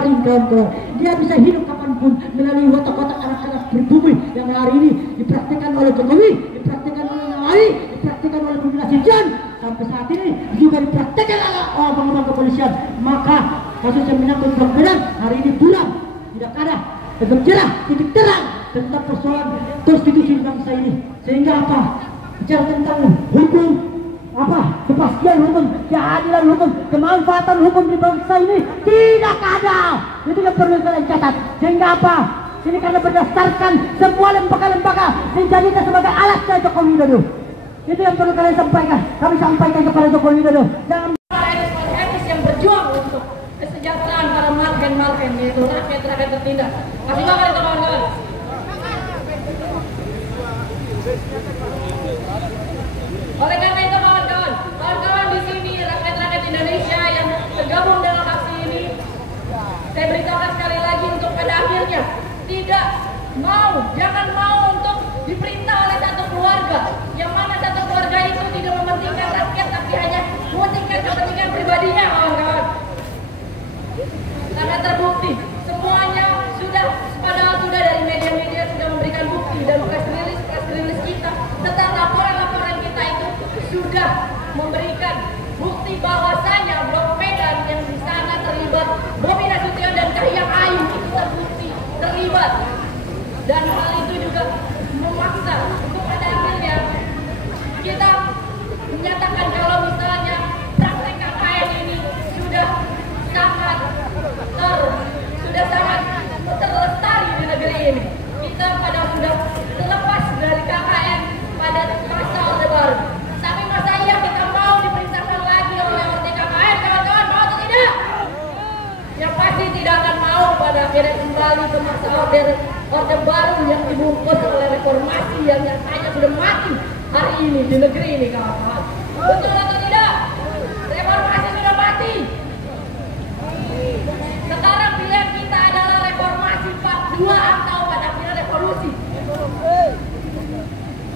kemarin kawan-kawan. Dia bisa hidup kapanpun melalui watak-watak anak-anak pribumi yang hari ini dipraktikkan oleh Jokowi, dipraktikkan oleh yang lain, dipraktikkan oleh Bumila Sijan, sampai saat ini juga dipraktikkan oleh orang-orang kepolisian. Maka kasus yang menyangkut Medan hari ini buram, tidak ada efek jerah, titik terang tentang persoalan konstitusi bangsa ini. Sehingga apa? Bicara tentang hukum, apa kepastian hukum, keadilan hukum, kemanfaatan hukum di bangsa ini tidak ada. Itu yang perlu kalian catat. Sehingga apa? Ini karena berdasarkan semua lembaga-lembaga dijadikan sebagai alat dari Jokowi Widodo. Itu yang perlu kalian sampaikan. Kami sampaikan kepada Jokowi Widodo. Jangan etis yang berjuang untuk kesejahteraan para margen yaitu rakyat tertindas. Kasih makan itu kawan-kawan. Oleh karena itu kawan-kawan di sini rakyat Indonesia yang tergabung dalam aksi ini, saya beritahukan sekali lagi untuk pada akhirnya jangan mau untuk diperintah oleh satu keluarga, yang mana satu keluarga itu tidak mementingkan rakyat tapi hanya mementingkan kepentingan pribadinya kawan-kawan. Karena terbukti semuanya padahal sudah dari media-media sudah memberikan bukti dan press release kita tentang laporan kita itu sudah memberikan bukti bahwasanya Blok Medan yang di sana terlibat Bobi Nasution dan Kahiyang Ayu itu terbukti terlibat, dan hal itu juga memaksa untuk pada akhirnya kita menyatakan kalau misalnya praktek KKN ini sudah sangat terlestari di negeri ini. Kita padahal sudah terlepas dari KKN pada masa Orde Baru. Tapi masa iya kita mau diperintahkan lagi oleh Orde KKN, kawan-kawan, mau atau tidak? Yang pasti tidak akan mau pada akhirnya kembali ke masa Orde Baru yang dibungkus oleh reformasi yang nyatanya sudah mati hari ini di negeri ini, kawan-kawan. Betul atau tidak? Reformasi sudah mati. Sekarang pilihan kita adalah reformasi part 2 atau pada akhirnya revolusi.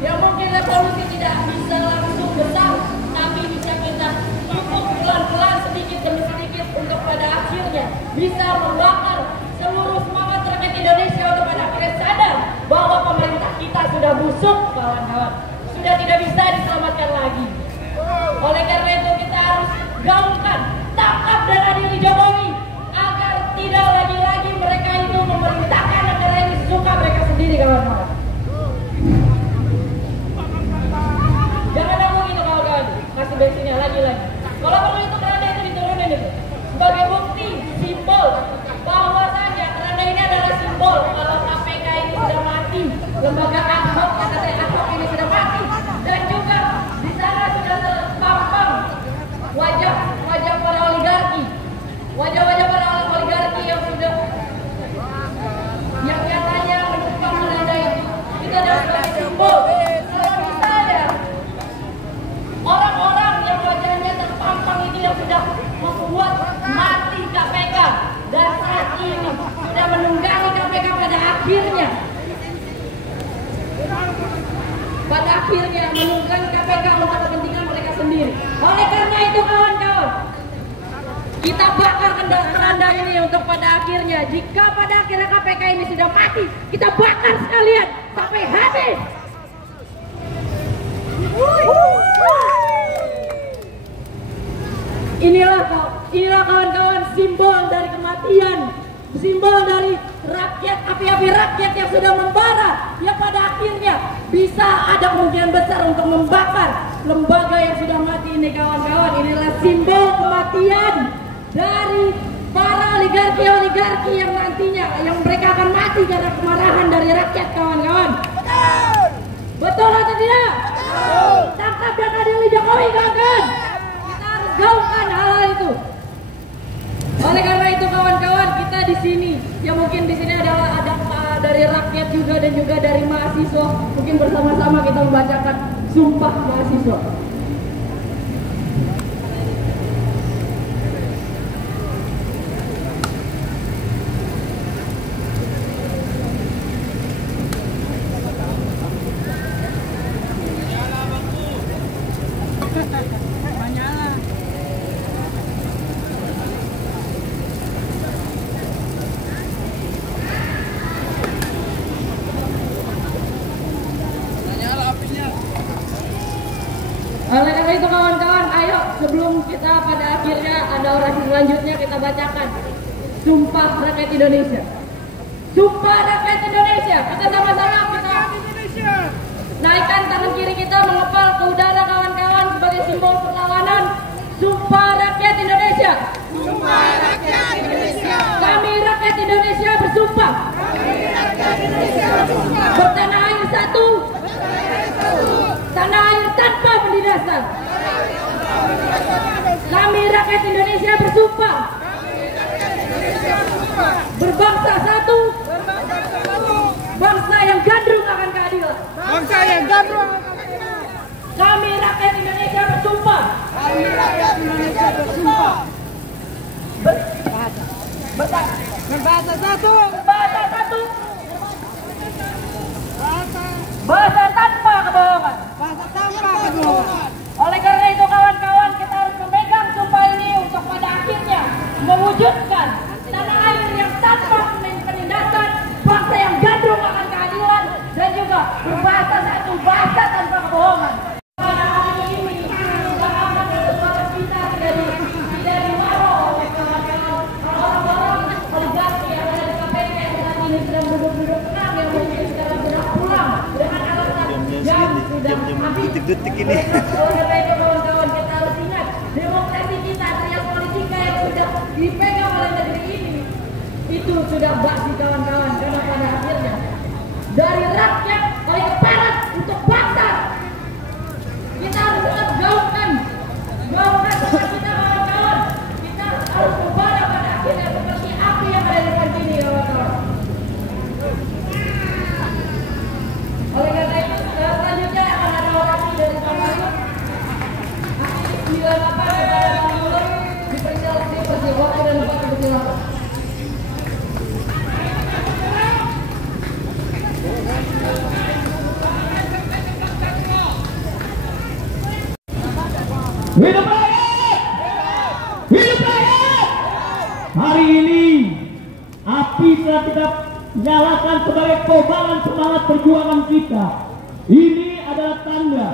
Yang mungkin revolusi tidak bisa langsung besar, tapi bisa kita pupuk pelan-pelan sedikit demi sedikit untuk pada akhirnya bisa membakar seluruh semangat rakyat Indonesia untuk pada akhirnya sadar bahwa pemerintah kita sudah busuk, kawan-kawan, sudah tidak bisa diselamatkan lagi. Oleh karena itu kita harus gaungkan tangkap dan adili Jokowi agar tidak lagi-lagi mereka itu memerintahkan negara ini suka mereka sendiri, kawan-kawan. Jangan ngomong itu, kawan-kawan. Kasih bensinnya lagi-lagi. Kalau perlu itu keranda itu diturunin itu sebagai bukti simbol bahwasanya keranda ini adalah simbol kalau KPK ini sudah mati, lembaga ad hoc ini sudah mati, dan juga di sana sudah terpampang wajah para oligarki, wajah-wajah para oligarki yang sudah yang nyatanya menumpang keranda itu adalah sebagai simbol. Kalau misalnya orang-orang yang wajahnya terpampang itu yang sudah membuat mati KPK dan saat ini sudah menunggangi KPK pada akhirnya menunggangi KPK untuk kepentingan mereka sendiri. Oleh karena itu kawan-kawan, kita bakar keranda ini untuk pada akhirnya, jika pada akhirnya KPK ini sudah mati, kita bakar sekalian sampai habis. Inilah kawan-kawan simbol dari kematian, simbol dari rakyat, api-api rakyat yang sudah membara, yang pada akhirnya bisa ada kemungkinan besar untuk membakar lembaga yang sudah mati ini, kawan-kawan. Inilah simbol kematian dari para oligarki yang nantinya yang mereka akan mati karena kemarahan dari rakyat, kawan-kawan. Betul atau tidak? Tangkap dan adili Jokowi, kawan-kawan. Kita harus gaungkan hal itu. Oleh karena itu kawan-kawan, kita di sini, yang mungkin di sini adalah ada dari rakyat juga dan juga dari mahasiswa, mungkin bersama-sama kita membacakan sumpah mahasiswa. kita pada akhirnya ada orasi selanjutnya kita bacakan. Sumpah Rakyat Indonesia. Sumpah Rakyat Indonesia. Kita sama-sama kita naikkan tangan kiri kita mengepal ke udara kawan-kawan sebagai simbol perlawanan. Sumpah Rakyat Indonesia. Sumpah Rakyat Indonesia. Kami rakyat Indonesia bersumpah. Kami rakyat Indonesia bersumpah. Bertanah air satu. Tanah air tanpa penindasan. Kami rakyat Indonesia bersumpah. Berbangsa satu. Bangsa yang gandrung akan keadilan. Bangsa yang gandrung. Kami rakyat Indonesia bersumpah. Kami rakyat Indonesia bersumpah. Berbahasa satu. Bahasa satu. Bahasa tanpa kebohongan. Bahasa tanpa kebohongan. Oleh karena itu kawan-kawan, kita harus memegang sumpah ini untuk pada akhirnya mewujudkan tanah air yang tanpa penindasan, bangsa yang gandrung akan keadilan, dan juga berbahasa satu, bahasa tanpa kebohongan. Pada hari ini sudah aman dan suara kita tidak diwaro oleh kawan-kawan orang-orang oligarki yang ada di KPK yang saat ini sedang duduk-duduk tenang, yang mungkin sekarang sudah pulang dengan alasan yang sudah habis. Detik-detik ini. Oleh karena itu kawan-kawan, kita harus ingat demokrasi kita, trias politika yang sudah dipegang oleh negeri ini itu sudah basi kawan-kawan, karena pada akhirnya dari rakyat oleh aparat untuk bangsa. Kita harus gaungkan suara kita kawan-kawan. Kita harus membara pada akhirnya seperti api yang ada di depan sini kawan-kawan. Oleh karena itu selanjutnya akan ada orasi dari kawan-kawan. Aktivis 98 kepada Bang Mulur dipersilakan waktu dan tempat dipersilakan. Hidup rakyat! Hidup rakyat! Hari ini api telah kita nyalakan sebagai kobaran semangat perjuangan kita. Ini adalah tanda.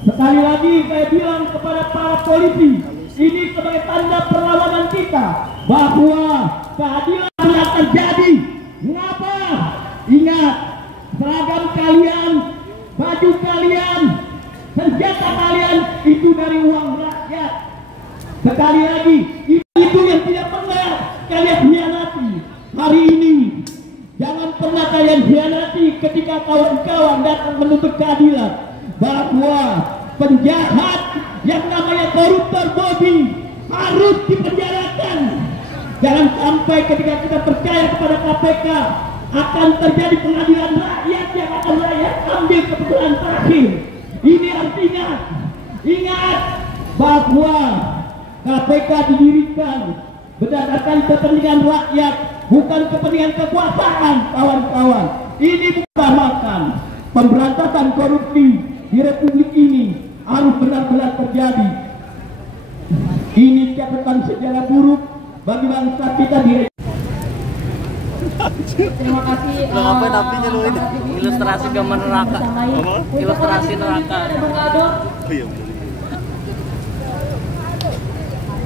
Sekali lagi saya bilang kepada para polisi, ini sebagai tanda perlawanan kita bahwa keadilan telah terjadi. Mengapa? Ingat, seragam kalian, baju kalian, senjata kalian itu dari uang rakyat. Sekali lagi, itu yang tidak pernah kalian hianati. Hari ini, jangan pernah kalian hianati ketika kawan-kawan datang menuntut keadilan. Bahwa penjahat yang namanya koruptor Bobby harus dipenjarakan. Jangan sampai ketika kita percaya kepada KPK akan terjadi pengadilan rakyat yang akan rakyat ambil keputusan terakhir. Ini artinya ingat bahwa KPK didirikan berdasarkan kepentingan rakyat, bukan kepentingan kekuasaan kawan-kawan. Ini utamakan pemberantasan korupsi di Republik ini harus benar-benar terjadi. Ini catatan sejarah buruk bagi bangsa kita di. Terima kasih. Ngapain apinya lu ini? Ilustrasi gambar neraka. Ilustrasi neraka. Bung Aldo. Oh iya.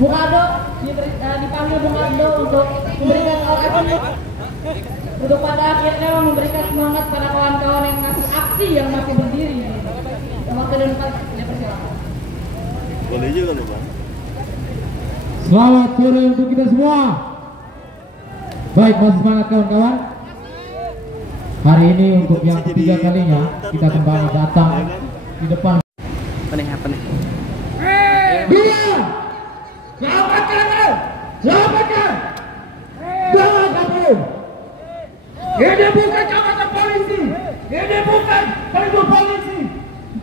Bung Aldo dipanggil Bung Aldo untuk memberikan orasi untuk pada akhirnya memberikan semangat pada kawan-kawan yang masih aksi yang masih berdiri. Waktu dan tempat dipersilakan. Boleh juga loh Bang. Selamat sore untuk kita semua. Baik, masih semangat kawan-kawan. Hari ini untuk yang ketiga kalinya kita kembali datang di depan. Apa nih? Dia, selamatkan, selamatkan. Jangan kabur. Ini bukan jabatan polisi. Ini bukan pelindung polisi.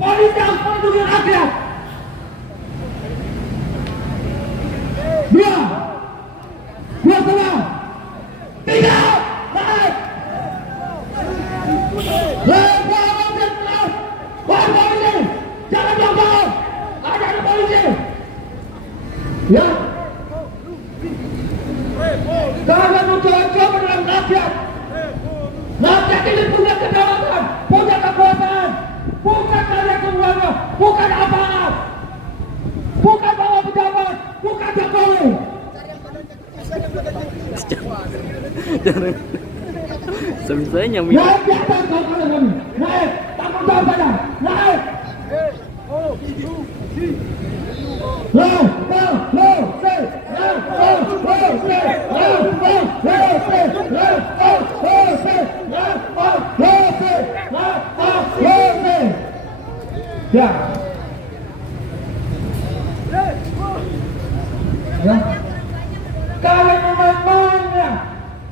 Polisi harus melindungi rakyat. Dia salah. Tidak. Naik. Polisi. Jangan jauh-jauh. Ada polisi. Ya. Jangan mencoba dengan rakyat. Rakyat ini punya kedaulatan, punya kekuasaan. Bukan kalian semuanya, bukan aparat, bukan bawa pejabat, Jangan. Sebisanya nyambi. Naik di atas kau kalau kami. Naik. Tanggung jawab pada. Naik. Ya. Ya. Kalian memang-memangnya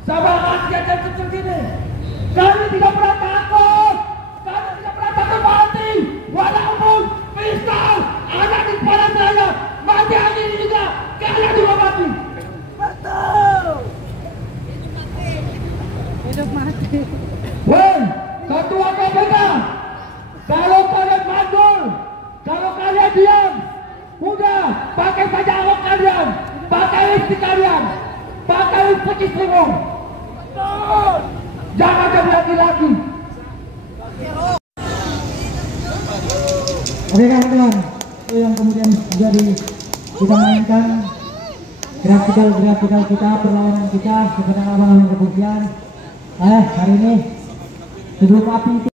sama rakyat yang kecil ini. Kalian tidak pernah takut. Kalian tidak pernah takut mati. Walaupun pistol ada di kepala saya, mati hari ini juga kalian juga mati. Betul. Hidup mati. Woi, ketua KPK, kalau kalian mandul, kalau kalian diam, udah pakai saja ahok kalian, pakai istri kalian, pakai istri wong. Jangan jadi laki-laki. Oke kawan-kawan, itu yang kemudian jadi kita mainkan grafikal kita, perlawanan kita kepada lawan kepolisian. Hari ini sebelum api